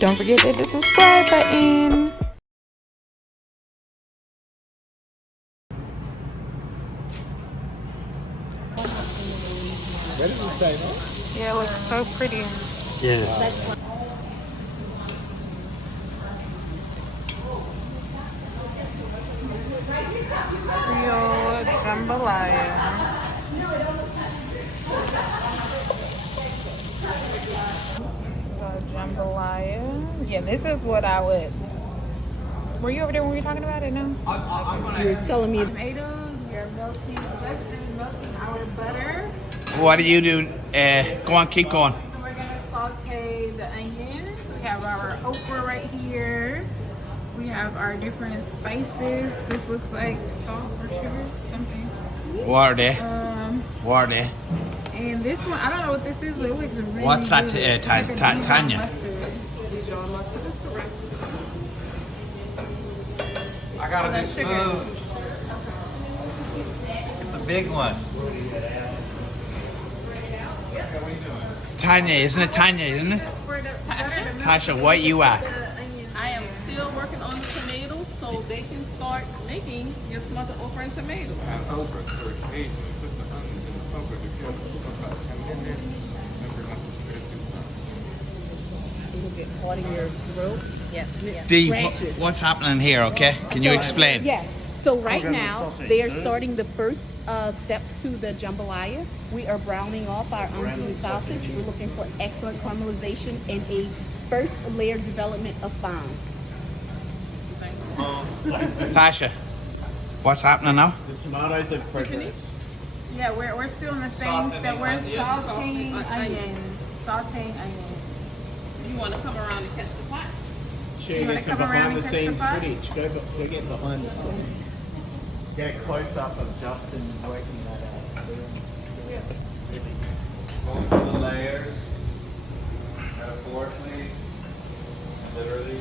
Don't forget to hit the subscribe button. Yeah, it looks so pretty. Yeah. Creole jambalaya. Jambalaya. Yeah, this is what I would. Were you over there when we were talking about it? No. You're telling me Tomatoes. We are melting our butter. What do you do? Go on, keep going. And we're gonna saute the onions. We have our okra right here. We have our different spices. This looks like salt or sugar, something. What are they? What are they? And this one, I don't know what this is, but it looks really What's that, good. It's like a Dijon Tanya? mustard. Dijon mustard is correct. I got a new sugar. spoon. It's a big one. Tanya, isn't it Tanya, isn't it? Tasha, what you at? I am still working on the tomatoes so they can start making your smothered okra and tomatoes. And okra for occasion. Put the onions in the okra together for about 10 minutes. Remember not to stir it too much. A little bit hard in your throat. Yes. See, what's happening here, okay? Can you explain? Yes. So right now, they are starting the first step to the jambalaya. We are browning off our andouille sausage. We're looking for excellent caramelization and a first layer development of fond. Tasha, what's happening now? The tomatoes are precious. Yeah, we're still in the same step. We're sauteing onions. Sauteing onions. You want to come around and catch the pot? Show You you wanna some come around behind the and catch the scenes pot? footage. Go get behind the scenes. Get a close up of Justin working that out. Going through the layers, metaphorically, literally.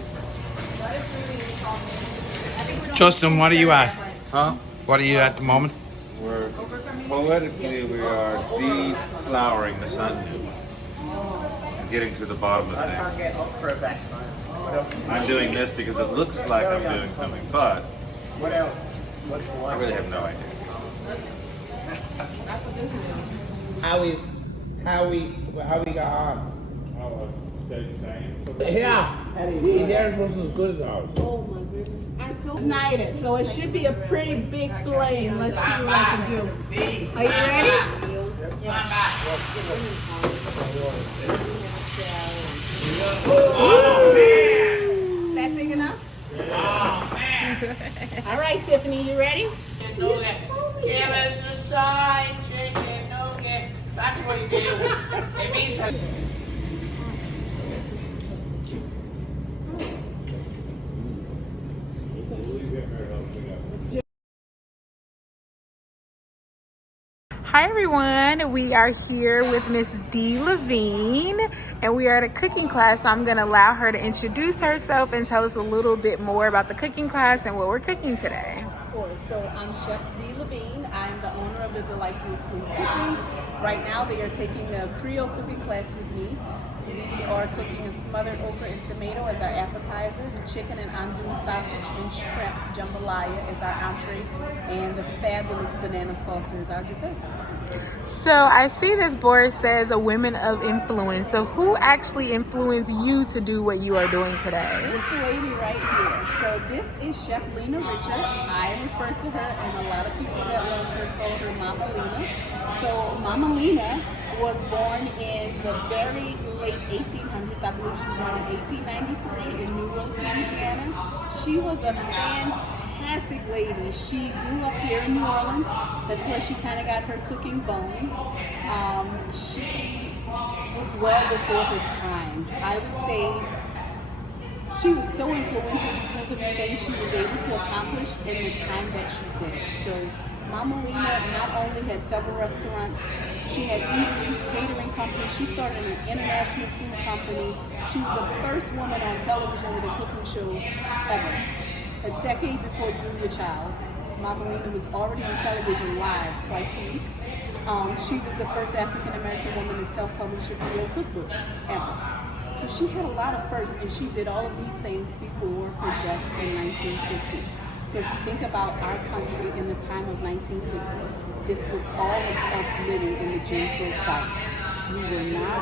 Justin, what are you at? Huh? What are you at the moment? We're poetically we are deflowering the sundew and getting to the bottom of things. Get Okra back, mate. What else? I'm doing this because it looks like I'm doing something, but What else? What's the I one? really have no idea. How we got on? Oh, stay the same. Yeah, theirs was as good as ours. Oh my goodness. I told ignited, so it should be a pretty big flame. Let's see what I can do. Are you ready? Is that big enough? All right, Tiffany, you ready? Give us a sign, chicken nugget. That's what you do. It means. Hi everyone, we are here with Miss Dee Levigne and we are at a cooking class, so I'm going to allow her to introduce herself and tell us a little bit more about the cooking class and what we're cooking today. Of course. So I'm Chef Dee Levigne. I'm the owner of the Deelightful School of Cooking. Right now they are taking the Creole cooking class with me. We are cooking a smothered okra and tomato as our appetizer, the chicken and andouille sausage and shrimp jambalaya is our entree, and the fabulous banana salsa is our dessert. So I see this board says a women of influence. So who actually influenced you to do what you are doing today? This lady right here. So this is Chef Lena Richard. I refer to her, and a lot of people that loved her call her Mama Lena. So Mama Lena was born in the very late 1800s. I believe she was born in 1893 in New Orleans, Louisiana. She was a fantastic lady. She grew up here in New Orleans. That's where she kind of got her cooking bones. She was well before her time. I would say she was so influential because of the things she was able to accomplish in the time that she did it. So Mama Lena not only had several restaurants, she had eateries, catering companies. She started an international food company. She was the first woman on television with a cooking show ever. A decade before Julia Child, Mama Lena was already on television live twice a week. She was the first African American woman to self-publish a Creole cookbook ever. So she had a lot of firsts, and she did all of these things before her death in 1950. So if you think about our country in the time of 1950, this was all of us living in the Jim Crow South. We were not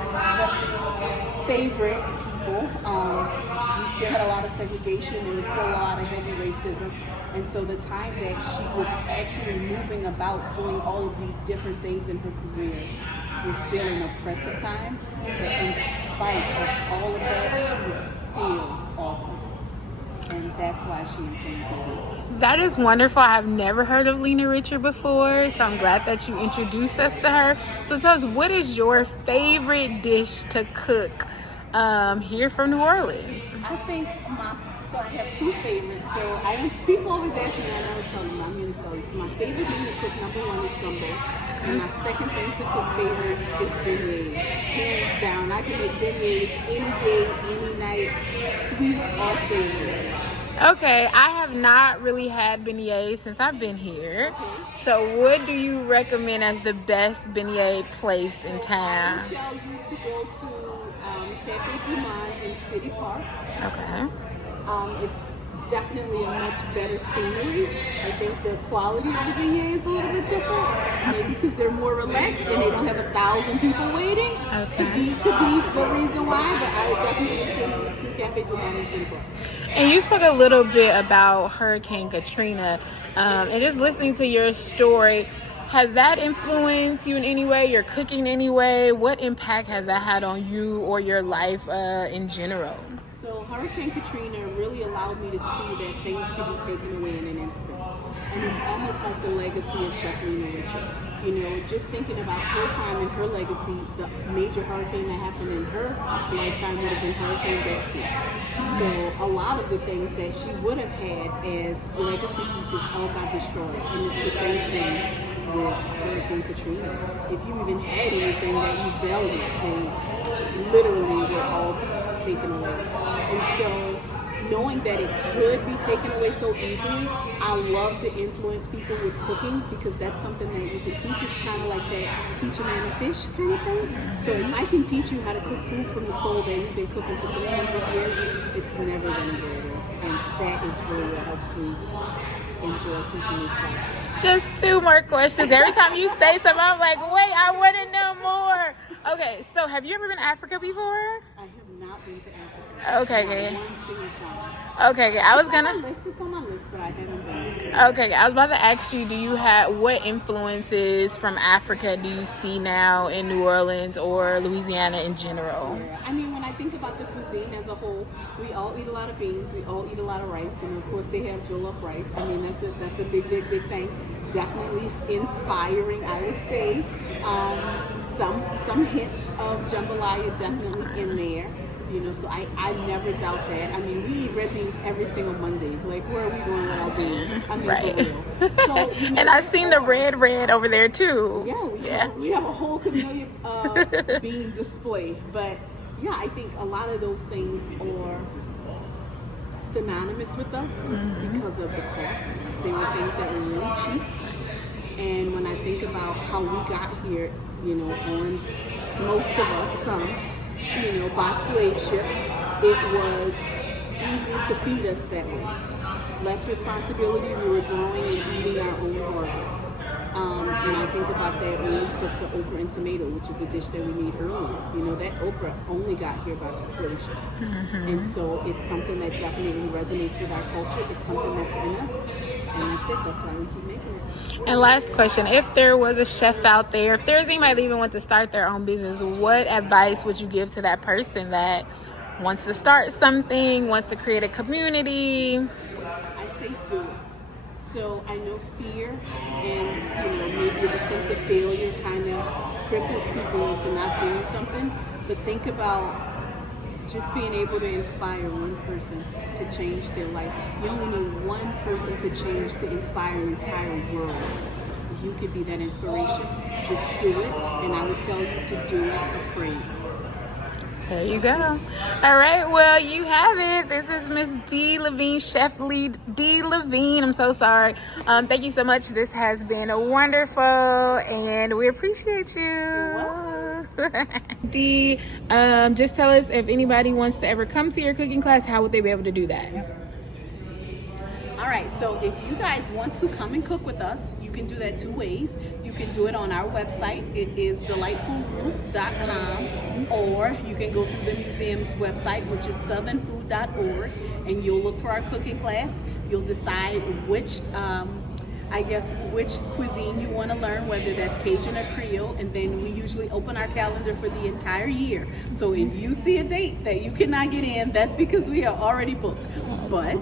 the favorite people. We still had a lot of segregation. There was still a lot of heavy racism. And so the time that she was actually moving about doing all of these different things in her career was still an oppressive time. But in spite of all of that, she was still awesome. And that's why she influences me. That is wonderful. I've never heard of Lena Richer before, so I'm glad that you introduced us to her. So tell us, what is your favorite dish to cook here from New Orleans? I think so I have two favorites. So people always ask me, and I never tell them, I'm going to tell you. So my favorite thing to cook, number one, is gumbo. And my second thing to cook favorite is beignets. Hands down. I can make beignets any day, any night, sweet or savory. Okay, I have not really had beignets since I've been here. So what do you recommend as the best beignet place in town? I would tell you to go to Cafe Du Monde in City Park. Okay. It's definitely a much better scenery. I think the quality of the beignet is a little bit different. Maybe because they're more relaxed and they don't have 1,000 people waiting. Okay. Could be the reason why, but I would definitely send you to Cafe Du Monde in City Park. And you spoke a little bit about Hurricane Katrina, and just listening to your story, has that influenced you in any way, your cooking in any way? What impact has that had on you or your life in general? So Hurricane Katrina really allowed me to see that things could be taken away in an instant. And it's almost like the legacy of Chef Lena Richer. You know, just thinking about her time and her legacy, the major hurricane that happened in her lifetime would have been Hurricane Betsy. So a lot of the things that she would have had as legacy pieces all got destroyed. And it's the same thing with Hurricane Katrina. If you even had anything that you valued, they literally were all taken away. And so knowing that it could be taken away so easily, I love to influence people with cooking because that's something that you can teach. It's kind of like that teach a man to fish kind of thing. So if I can teach you how to cook food from the soul that you've been cooking for 300 years, it's never going to go away. And that is really what helps me enjoy teaching these classes. Just two more questions. Every time you say something, I'm like, wait, I want to know more. Okay, so have you ever been to Africa before? I have not been to Africa. Okay. Not one single time. Okay, I was gonna. It's on my list, but I haven't been. Okay, I was about to ask you, do you have what influences from Africa do you see now in New Orleans or Louisiana in general? Yeah. I mean, when I think about the cuisine as a whole, we all eat a lot of beans, we all eat a lot of rice, and of course they have jollof rice. I mean, that's a big thing. Definitely inspiring, I would say. Some hints of jambalaya definitely in there. You know, so I never doubt that. I mean, we eat red beans every single Monday. Like, where are we going with our beans? I mean, Right. for real. So, you know, And I've seen the red over there too. Yeah, we have a whole chameleon bean display. But yeah, I think a lot of those things are synonymous with us because of the cost. They were things that were really cheap. And when I think about how we got here, you know, on most of us, some, you know, by slave ship, it was easy to feed us that way. Less responsibility, we were growing and eating our own harvest. And I think about that when we cook the okra and tomato, which is the dish that we made earlier. You know, that okra only got here by slave ship. And so it's something that definitely resonates with our culture. It's something that's in us. And that's it. That's why we keep making it. And last question, if there was a chef out there, if there's anybody that even wants to start their own business, what advice would you give to that person that wants to start something, wants to create a community? I say do it. So I know fear and, you know, maybe the sense of failure kind of cripples people into not doing something. But think about just being able to inspire one person to change their life. You only need one person to change to inspire an entire world. You could be that inspiration. Just do it, and I would tell you to do it afraid. There you go. All right, well, you have it. This is Miss Dee Levigne, Chef Dee Levigne. I'm so sorry. Thank you so much. This has been wonderful, and we appreciate you. Dee, just tell us if anybody wants to ever come to your cooking class, how would they be able to do that? All right, so if you guys want to come and cook with us, you can do that two ways. You can do it on our website. It is delightfulroux.com, or you can go through the museum's website, which is southernfood.org, and you'll look for our cooking class. You'll decide which which cuisine you want to learn, whether that's Cajun or Creole, and then we usually open our calendar for the entire year. So if you see a date that you cannot get in, that's because we are already booked. But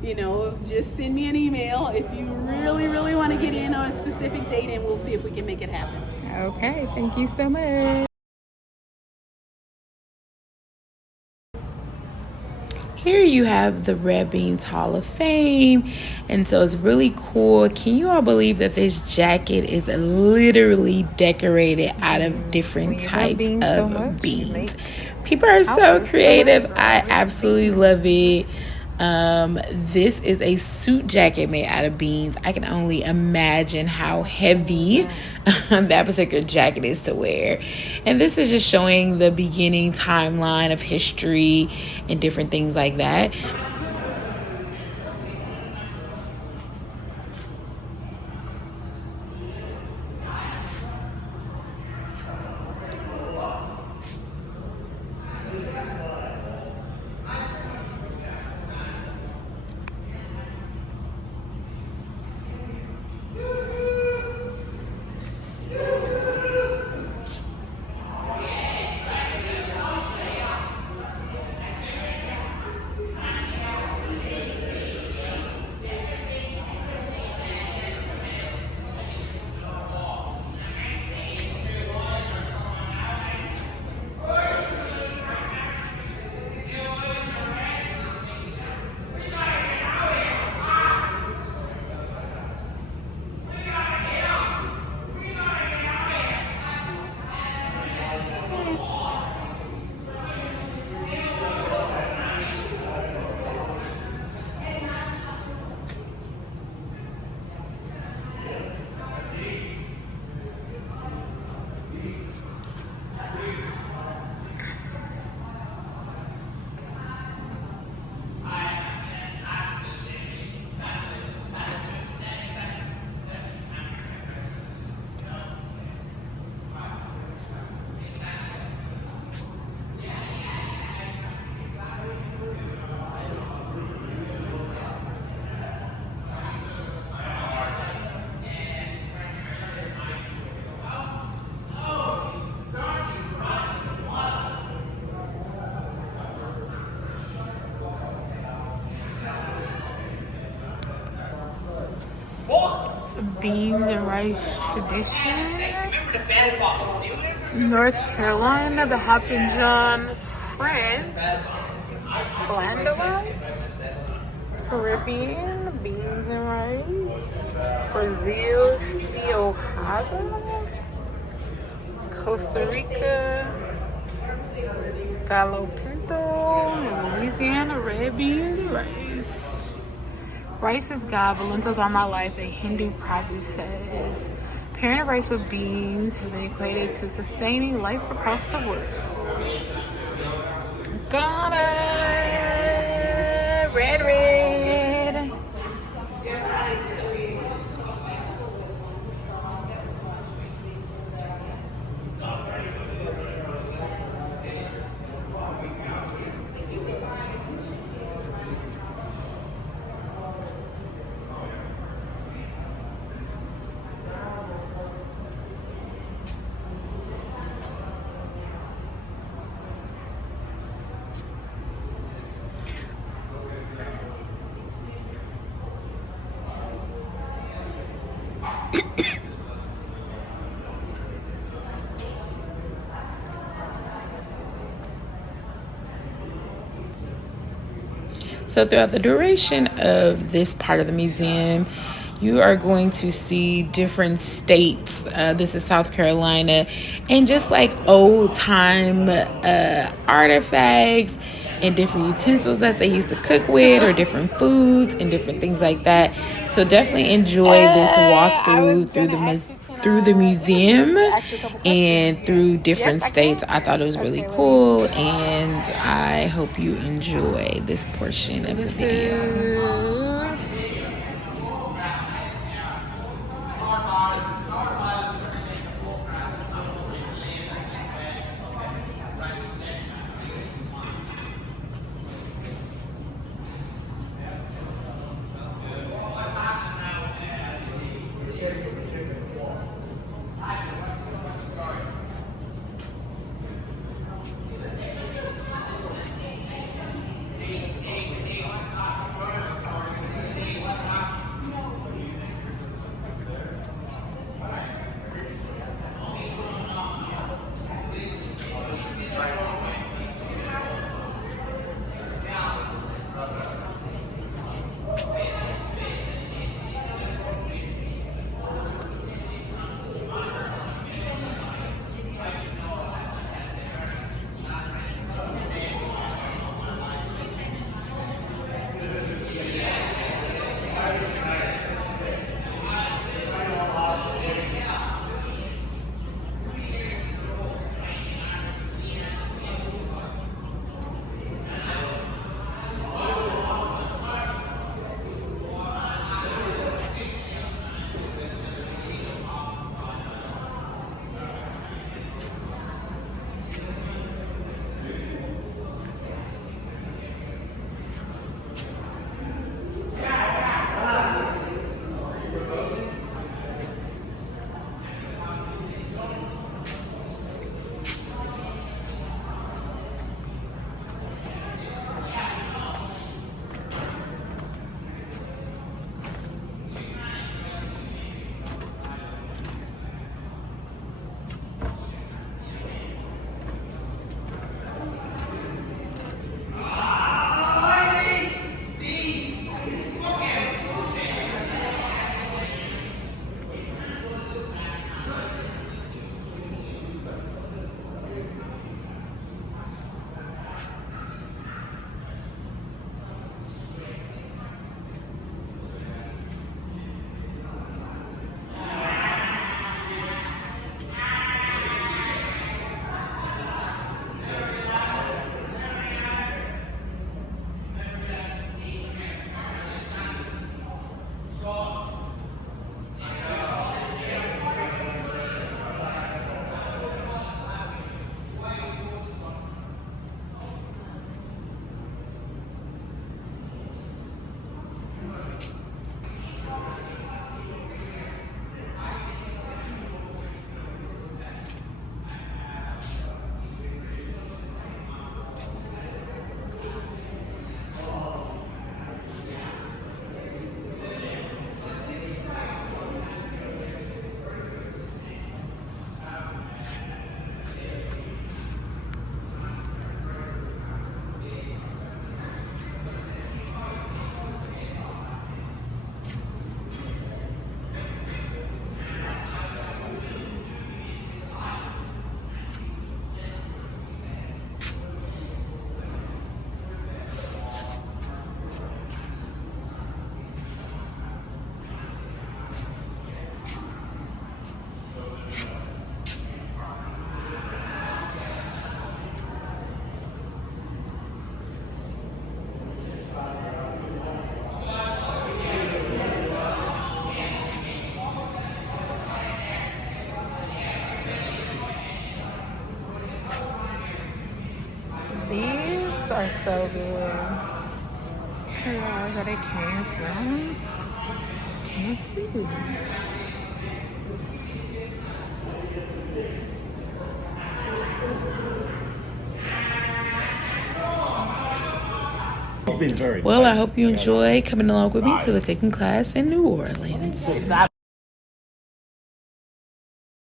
you know, just send me an email if you really, really want to get in on a specific date, and we'll see if we can make it happen. Okay, thank you so much. Here you have the Red Beans Hall of Fame, and so it's really cool. Can you all believe that this jacket is literally decorated out of different types of beans? People are so creative. I absolutely love it. This is a suit jacket made out of beans. I can only imagine how heavy that particular jacket is to wear. And this is just showing the beginning timeline of history and different things like that. Beans and rice tradition. North Carolina, the Hop and John, France, Flanders, Caribbean, beans and rice, Brazil, Fiojada, Costa Rica, Gallo Pinto, and Louisiana, red beans and rice. Rice is God, but lentils are my life, a Hindu proverb says. Pairing rice with beans has been equated to sustaining life across the world. Got it! Red, red. So throughout the duration of this part of the museum, you are going to see different states. This is South Carolina, and just like old time artifacts and different utensils that they used to cook with, or different foods and different things like that. So definitely enjoy this walkthrough through the through the museum and through different states. I thought it was really cool, and I hope you enjoy this portion of the video. These are so good. I realize where they came from. Tennessee. Well, I hope you enjoy coming along with me to the cooking class in New Orleans.